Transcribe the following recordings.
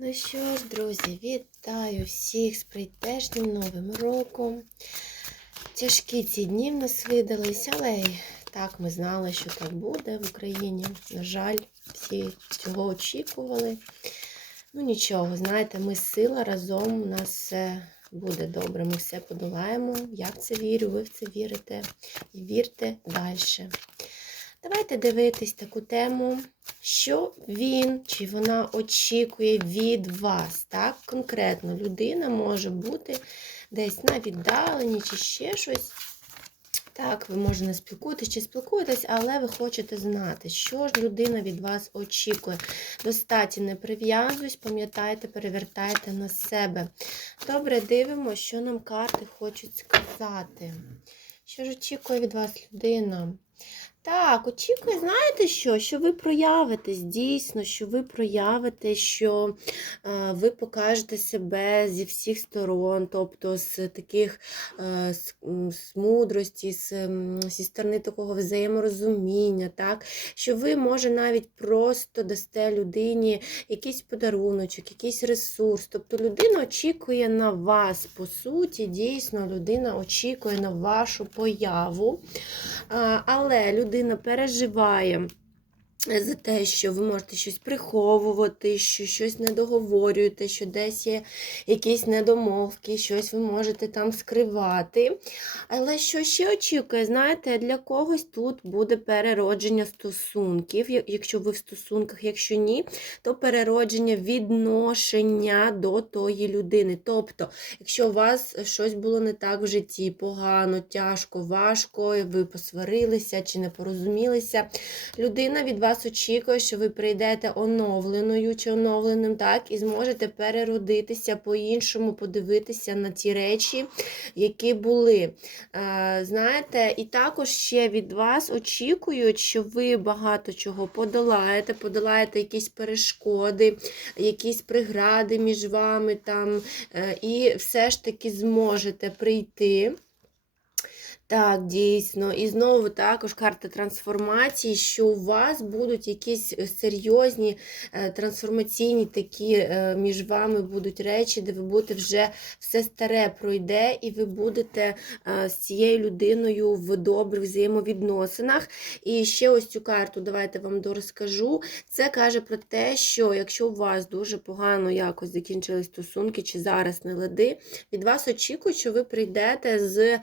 Ну що ж, друзі, вітаю всіх з прийдешнім новим роком. Тяжкі ці дні в нас видались, але так ми знали, що так буде в Україні. На жаль, всі цього очікували. Ну нічого, знаєте, ми сила разом, у нас все буде добре, ми все подолаємо. Я в це вірю, ви в це вірите. І вірте далі. Давайте дивитись таку тему, що він чи вона очікує від вас. Так, конкретно людина може бути десь на віддаленні чи ще щось. Так, ви може не спілкуєтесь чи спілкуєтесь, але ви хочете знати, що ж людина від вас очікує. До статі не прив'язуюсь, пам'ятайте, перевертайте на себе. Добре, дивимося, що нам карти хочуть сказати. Що ж очікує від вас людина? Так, очікує, знаєте що? Що ви проявитесь дійсно, що ви проявите, що е, ви покажете себе зі всіх сторон, тобто з таких е, з, з мудрості, з, зі сторони такого взаєморозуміння, так? що ви, може, навіть просто дасте людині якийсь подаруночок, якийсь ресурс. Тобто людина очікує на вас. По суті, дійсно, людина очікує на вашу появу. А, Але людина переживає. За те, що ви можете щось приховувати, що щось не договорюєте, що десь є якісь недомовки, щось ви можете там скривати. Але що ще очікує, знаєте, для когось тут буде переродження стосунків, якщо ви в стосунках, якщо ні, то переродження відношення до тої людини. Тобто, якщо у вас щось було не так в житті, погано, тяжко, важко, ви посварилися чи не порозумілися, людина від вас очікує, що ви прийдете оновленою чи оновленим, так, і зможете переродитися по-іншому, подивитися на ті речі, які були. Знаєте, і також ще від вас очікують, що ви багато чого подолаєте, подолаєте якісь перешкоди, якісь прегради між вами там, е, і все ж таки зможете прийти. Так, дійсно. І знову також карта трансформації, що у вас будуть якісь е, серйозні е, трансформаційні такі е, між вами будуть речі, де ви будете вже все старе пройде, і ви будете з цією людиною в добрих взаємовідносинах. І ще ось цю карту давайте вам дорозкажу. Це каже про те, що якщо у вас дуже погано якось закінчились стосунки, чи зараз не лади, від вас очікують, що ви прийдете з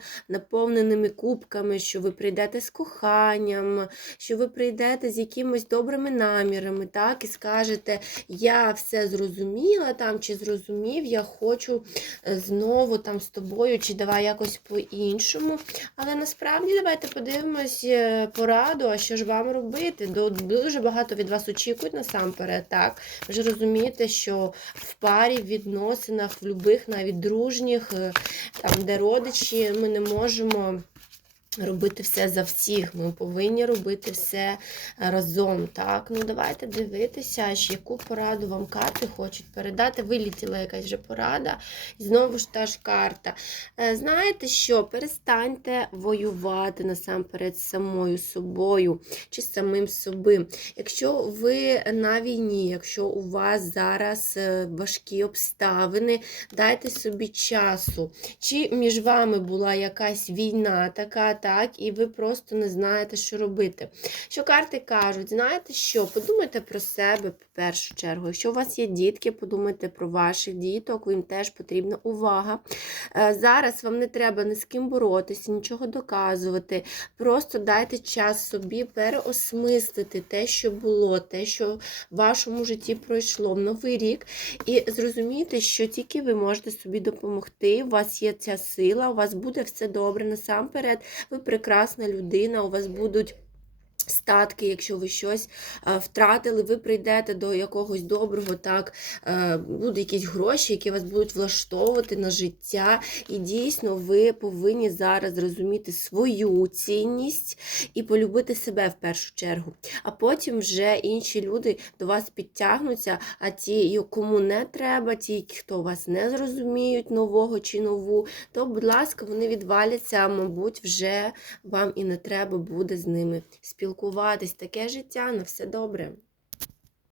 наповненими кубками, що ви прийдете з коханням, що ви прийдете з якимись добрими намірами, так, і скажете, я все зрозуміла там, чи зрозумів, я хочу е, знову там з тобою, чи давай якось по-іншому. Але насправді давайте подивимось е, пораду, а що ж вам робити. Дуже багато від вас очікують насамперед, так. Ви ж розумієте, що в парі, в відносинах, в любих, навіть дружніх, е, там, де родичі, ми не можемо. Робити все за всіх, ми повинні робити все разом. Так, ну давайте дивитися, яку пораду вам карти хочуть передати. Вилітіла якась вже порада, і знову ж та ж карта. Е, Знаєте що? Перестаньте воювати насамперед з самою собою чи самим собою. Якщо ви на війні, якщо у вас зараз е, важкі обставини, дайте собі часу. Чи між вами була якась війна така, так, і ви просто не знаєте, що робити. Що карти кажуть, знаєте що? Подумайте про себе в першу чергу. Якщо у вас є дітки, подумайте про ваших діток, їм теж потрібна увага. Е, Зараз вам не треба ні з ким боротися, нічого доказувати. Просто дайте час собі переосмислити те, що було, те, що в вашому житті пройшло в новий рік, і зрозумійте, що тільки ви можете собі допомогти. У вас є ця сила, у вас буде все добре насамперед. Ви прекрасна людина, у вас будуть. Статки, якщо ви щось е, втратили, ви прийдете до якогось доброго, так, е, будуть якісь гроші, які вас будуть влаштовувати на життя. І дійсно ви повинні зараз зрозуміти свою цінність і полюбити себе в першу чергу. А потім вже інші люди до вас підтягнуться, а ті, кому не треба, ті, хто вас не зрозуміють нового чи нову, то, будь ласка, вони відваляться, мабуть, вже вам і не треба буде з ними спілкуватись. Таке життя на все добре.